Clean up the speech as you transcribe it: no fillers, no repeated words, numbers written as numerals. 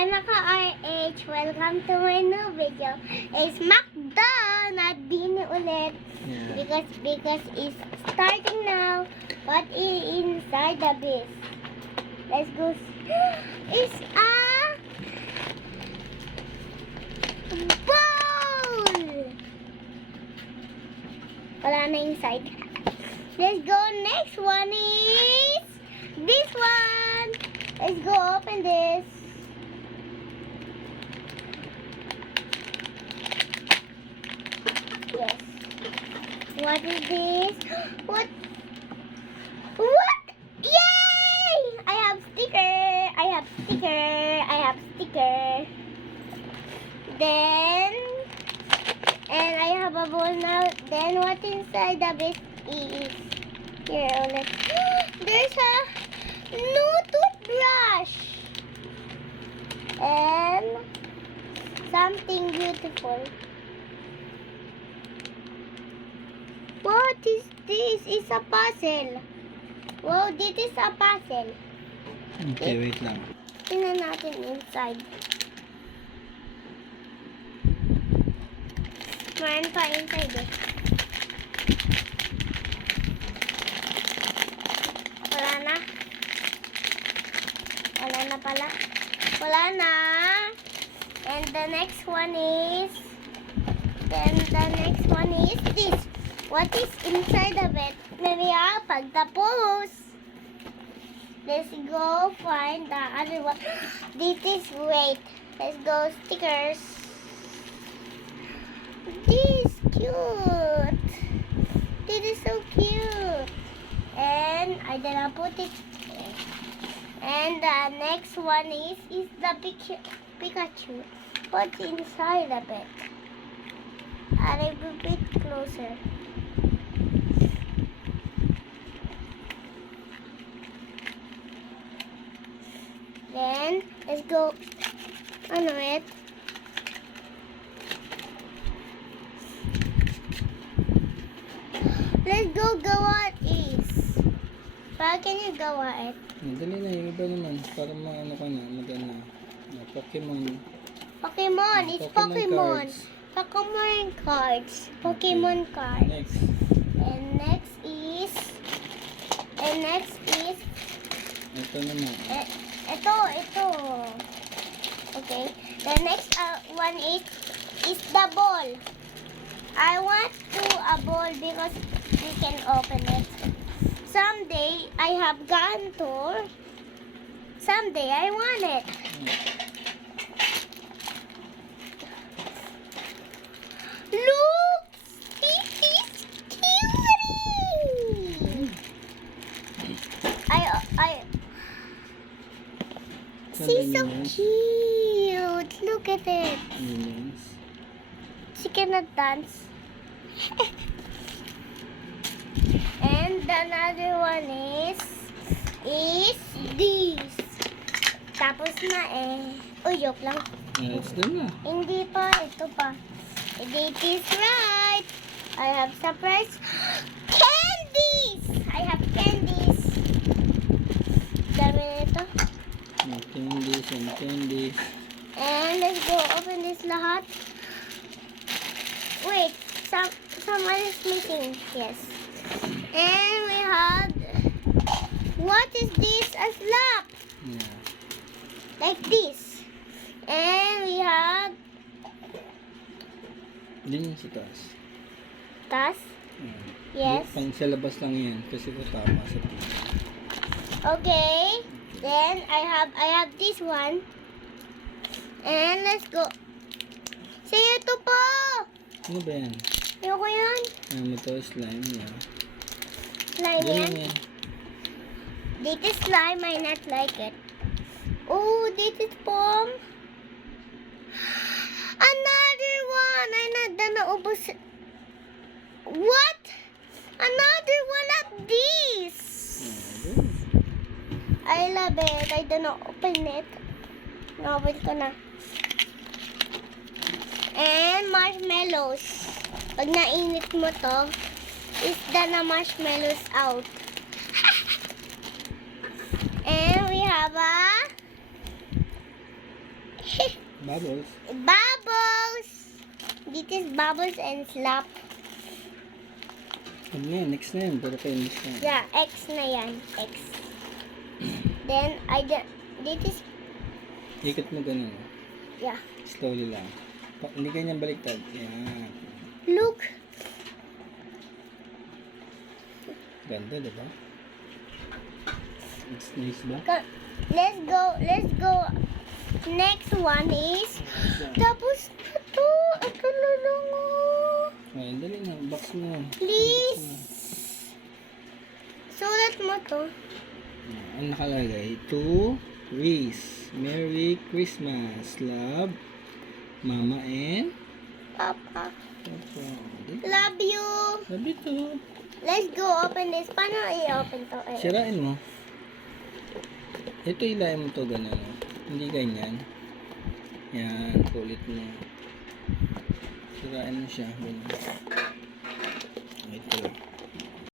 I'm Naka-RH. Welcome to my new video. It's McDo, not Dini ulit. Yeah. Because it's starting now. What is inside the base? Let's go. It's a bowl. Wala na inside. Let's go. Next one is this one. Let's go open this. Yes. What is this? What? What? Yay! I have sticker. I have sticker. I have sticker. Then, and I have a bowl now. Then what inside the base is? Here, let's. There's a new toothbrush. And something beautiful. What is this? It's a puzzle. Wow, this is a puzzle. Okay, wait lang. Tingnan natin inside. Meron pa inside eh. Wala na. Wala na pala. Wala na. And the next one is... this. What is inside of it? Maybe pagtapos. Let's go find the other one. This is wait. Let's go stickers. This is cute. This is so cute. And I didn't put it. And the next one is the Pikachu. What's inside of it? I'll be a bit closer. Then, let's go, ano it? Let's go gawa is. Paano can you gawa it? Dali na, yung iba naman. Para ano ka na, magana. Pokemon. Pokemon, it's Pokemon. Cards. Pokemon cards. Pokemon cards. Next. And next is, Ito naman. ito. Okay. The next one is the ball. I want a ball because we can open it. Someday I have gone to. Someday I want it. Look! This is cutie! She's so cute. Look at it. Minions. She cannot dance. And another one is this. Tapos na eh. Uy, joke lang. It's done na. Hindi pa. Ito pa. It is right. I have surprise. Candies! I have candies. Dami nito. Candies. And let's go open this lahat. Wait, someone is missing. Yes. And we had, what is this? A slap. Yeah. Like this. And we had, Din sa taas. tas. Yeah. Yes. Pang sa labas lang yan. Kasi ito tama sa taas. Okay. Then I have this one. And let's go. Say ito po. Ano ba yan? Ayoko yan. Ito slime yan. Slime yan. Ganun yan. This is slime. I not like it. Oh, this is foam. Another one. I not naubos. What? Another one of these. I love it. I don't open it. No-open ko na. And marshmallows. Pag nainit mo to, isda na marshmallows out. And we have a Bubbles. Bubbles! This is bubbles and slap. Ano na yun? Next na yun. Puro English na. Yeah, X na yan. X. Then, this is, Ikot mo ganun. yeah. Slowly lang. Hindi ganyan baliktad. Yan. Look. Ganda, diba? It's nice ba? Let's go. Next one is, tapos na to. Ito na lang oh. Ay, dali na. Box mo. Please. Sulat mo to. Ang nakalagay, to Reese. Merry Christmas. Love, Mama and Papa. Papa. Love you. Sabi to. Let's go open this. Paano i-open to? Sirain mo. Ito ilayin mo to ganun. Oh. Hindi ganyan. Yan, kulit mo. Sirain mo siya. Ganun.